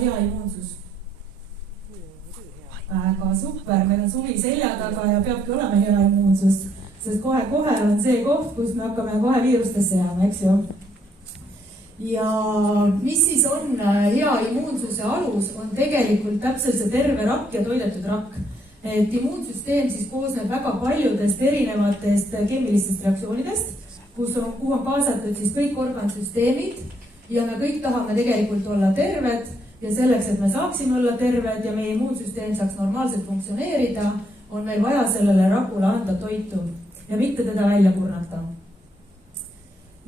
hea immuunsus? Väga super, meil on suvi selja taga ja peabki olema hea immuunsus, sest kohe-kohe on see koht, kus me hakkame kohe viirustesse jääma, eks ju. Ja mis siis on hea immuunsuse alus, on tegelikult täpselt see terve rakk ja toidetud rakk. Et immuunsüsteem siis koosneb väga paljudest erinevatest keemilistest reaktsioonidest, kuhu on kaasatud siis kõik organsüsteemid ja me kõik tahame tegelikult olla terved ja selleks, et me saaksime olla terved ja meie immuunsüsteem saaks normaalselt funktsioneerida, on meil vaja sellele rakule anda toitu ja mitte teda välja kurnata.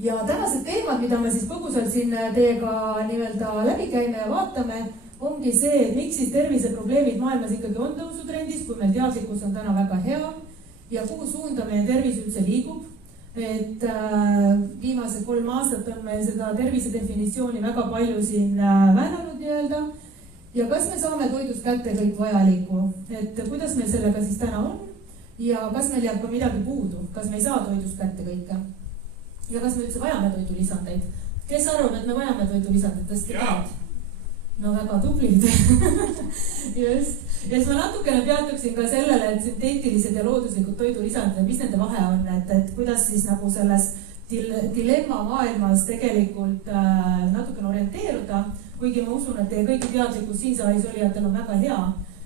Ja tänased teemad, mida me siis põgusalt siin teiega nii-öelda läbi käime ja vaatame, ongi see, et miks siis terviseprobleemid maailmas ikkagi on tõusutrendis, kui meil teadlikkus on täna väga hea ja kuhu suunda meie tervis üldse liigub. Et viimased 3 aastat on meil seda tervise definitsiooni väga palju siin väänanud nii-öelda ja kas me saame toidust kätte kõik vajalikku, et kuidas meil sellega siis täna on ja kas meil jääb ka midagi puudu, kas me ei saa toidust kätte kõike ja kas me üldse vajame toidulisandeid. Kes arvab, et me vajame toidulisandeid, tõstke käed? No väga tublid. Just. Ja siis ma natukene peatuksin ka sellele, et sünteetilised ja looduslikud toidulisandid, mis nende vahe on, et kuidas siis nagu selles dilemma maailmas tegelikult natukene orienteeruda, kuigi ma usun, et teie kõigi teadlikkus siin saalis olijatel on väga hea,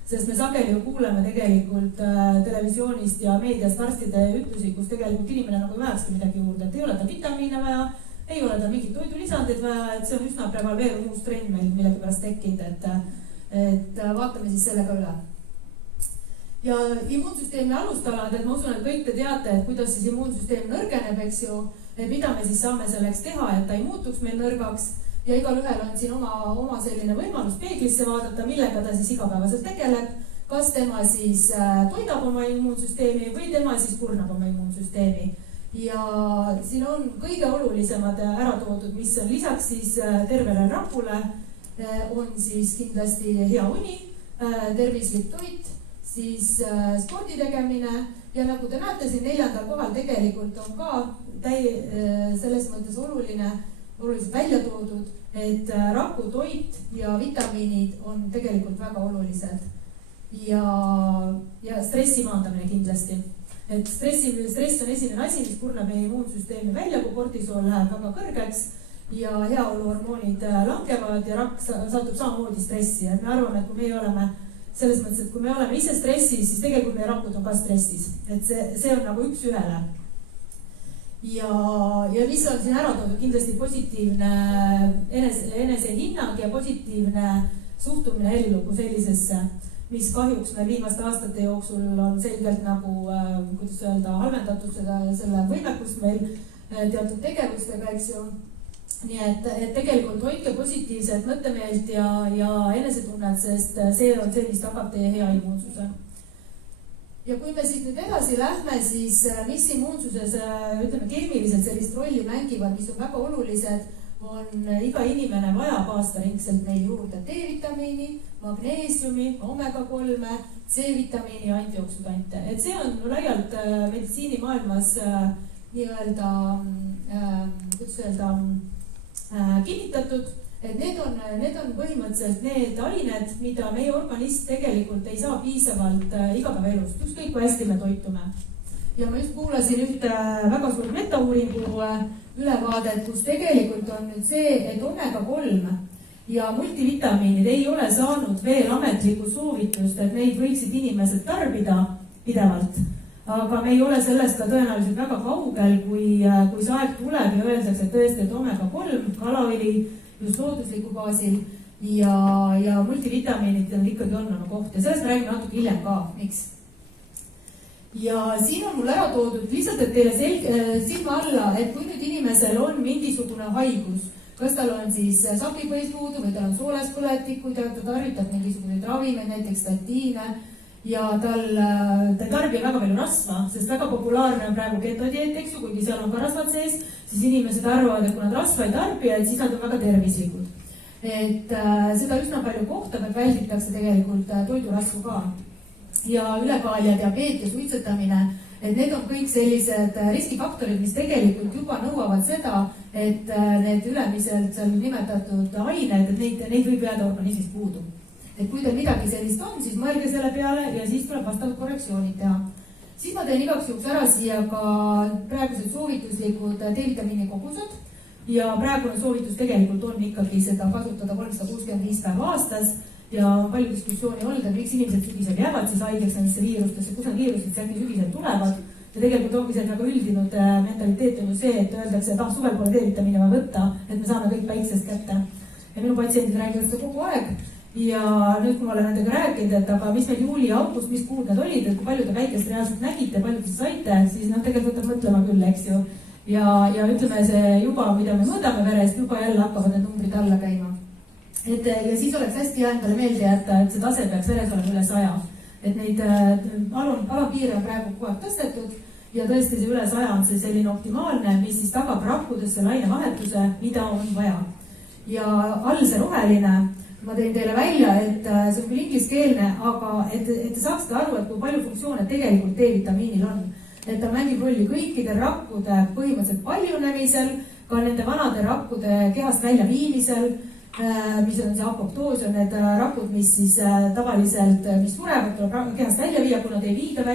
sest me sageli ju kuuleme tegelikult televisioonist ja meediast arstide ütlusi, kus tegelikult inimene nagu ei vajakski midagi juurde, et ei ole ta vitamiine vaja, ei ole ta mingit toidulisandid vaja, et see on üsna prevalveeruv uus trend meil millegipärast tekkinud, et vaatame siis sellega üle. Ja immuunsüsteemi alustalad, et ma usun, et kõik te teate, et kuidas siis immuunsüsteem nõrgeneb, eks ju, et mida me siis saame selleks teha, et ta ei muutuks meil nõrgaks ja igal ühel on siin oma selline võimalus peeglisse vaadata, millega ta siis igapäevaselt tegeleb, kas tema siis toidab oma immuunsüsteemi või tema siis kurnab oma immuunsüsteemi. Ja siin on kõige olulisemad ära toodud, mis on lisaks siis tervele rakule, on siis kindlasti hea uni, tervislik toit, siis spordi tegemine ja nagu te näete siin 4. kohal tegelikult on ka selles mõttes oluliselt välja toodud, et raku toit ja vitamiinid on tegelikult väga olulised ja stressi maandamine kindlasti. Et stress on esimene asi, mis kurnab meie immuunsüsteemi välja, kui kortisool läheb väga kõrgeks ja heaoluhormoonid langevad ja rakk satub samamoodi stressi. Et me arvame, et kui meie oleme selles mõttes, et kui me oleme ise stressis, siis tegelikult meie rakud on ka stressis. Et see on nagu üks ühele. Ja mis on siin ära toodud, kindlasti positiivne enesehinnang ja positiivne suhtumine ellu kui sellisesse, mis kahjuks meil viimaste aastate jooksul on selgelt nagu, kuidas öelda, halvendatud selle võimekust meil teatud tegevustega, eks ju. Nii et tegelikult hoidke positiivset mõttemeelt ja enesetunnet, sest see on see, mis tagab teie hea immuunsuse. Ja kui me siit nüüd edasi lähme, siis mis immuunsuses, ütleme, keemiliselt sellist rolli mängivad, mis on väga olulised, on iga inimene vajab aastaringselt meil juurde D-vitamiini, magneesiumi, omega-3, C-vitamiini ja antioksidante. Et see on laialt meditsiinimaailmas nii-öelda, kuidas öelda, kinnitatud, et need on põhimõtteliselt need ained, mida meie organism tegelikult ei saa piisavalt igapäevaelust, ükskõik kui hästi me toitume. Ja ma just kuulasin ühte väga suurt metauuringu ülevaadet, kus tegelikult on nüüd see, et omega-3 ja multivitamiinid ei ole saanud veel ametlikku soovitust, et neid võiksid inimesed tarbida pidevalt. Aga me ei ole sellest ka tõenäoliselt väga kaugel, kui see aeg tuleb ja öeldakse, et tõesti, et omega-3 kalaõli just loodusliku baasil ja multivitamiinid on ikkagi on oma koht ja sellest me räägime natuke hiljem ka, miks. Ja siin on mul ära toodud lihtsalt, et teile silma alla, et kui nüüd inimesel on mingisugune haigus, kas tal on siis sapipõisluudu või tal on soolespõletikud ja ta tarvitab mingisuguseid ravimeid, näiteks statiine ja tal tarbib väga palju rasva, sest väga populaarne on praegu ketodieet, eks ju, kuigi seal on ka rasvad sees, siis inimesed arvavad, et kui nad rasva ei tarbi, et siis nad on väga tervislikud. Et seda üsna palju kohta, et välditakse tegelikult toidurasvu ka. Ja ülekaal ja diabeet ja suitsetamine, et need on kõik sellised riskifaktorid, mis tegelikult juba nõuavad seda, et need ülemiselt seal nimetatud ained, et neid võib jääda organismis puudu. Et kui teil midagi sellist on, siis mõelge selle peale ja siis tuleb vastavad korrektsioonid teha. Siis ma teen igaks juhuks ära siia ka praegused soovituslikud D-vitamiini kogused ja praegune soovitus tegelikult on ikkagi seda kasutada 365 päeva aastas ja palju diskussiooni olnud, et miks inimesed sügisel jäävad siis haigeks nendesse viirustesse, kus need viirused äkki sügisel tulevad ja tegelikult ongi see väga üldinud mentaliteet on ju see, et öeldakse, et suvel pole D-vitamiini vaja võtta, et me saame kõik päiksest kätte. Ja minu patsiendid räägivad seda kogu aeg ja nüüd, kui ma olen nendega rääkinud, et aga mis meil juuli ja august, mis kuud need olid, et kui palju te päikest reaalselt nägite, palju te saite, siis tegelikult võtab mõtlema küll, eks ju. Ja ütleme see juba, mida me mõõdame verest, juba jälle hakkavad need numbrid alla käima. Ja siis oleks hästi hea endale meelde jätta, et see tase peaks veres olema üle 100. Et neid alapiire on praegu kogu aeg tõstetud ja tõesti see üle 100 on see selline optimaalne, mis siis tagab rakkudesse lainevahetuse, mida on vaja. Ja all see roheline, ma tõin teile välja, et see on küll ingliskeelne, aga et te saaksite aru, et kui palju funktsioone tegelikult D-vitamiinil on. Et ta mängib rolli kõikide rakkude põhimõtteliselt paljunemisel, ka nende vanade rakkude kehast välja viimisel, mis on see apoptoos, on need rakud, mis siis tavaliselt, mis surevad, tuleb kehast välja viia, kui nad ei viida välja.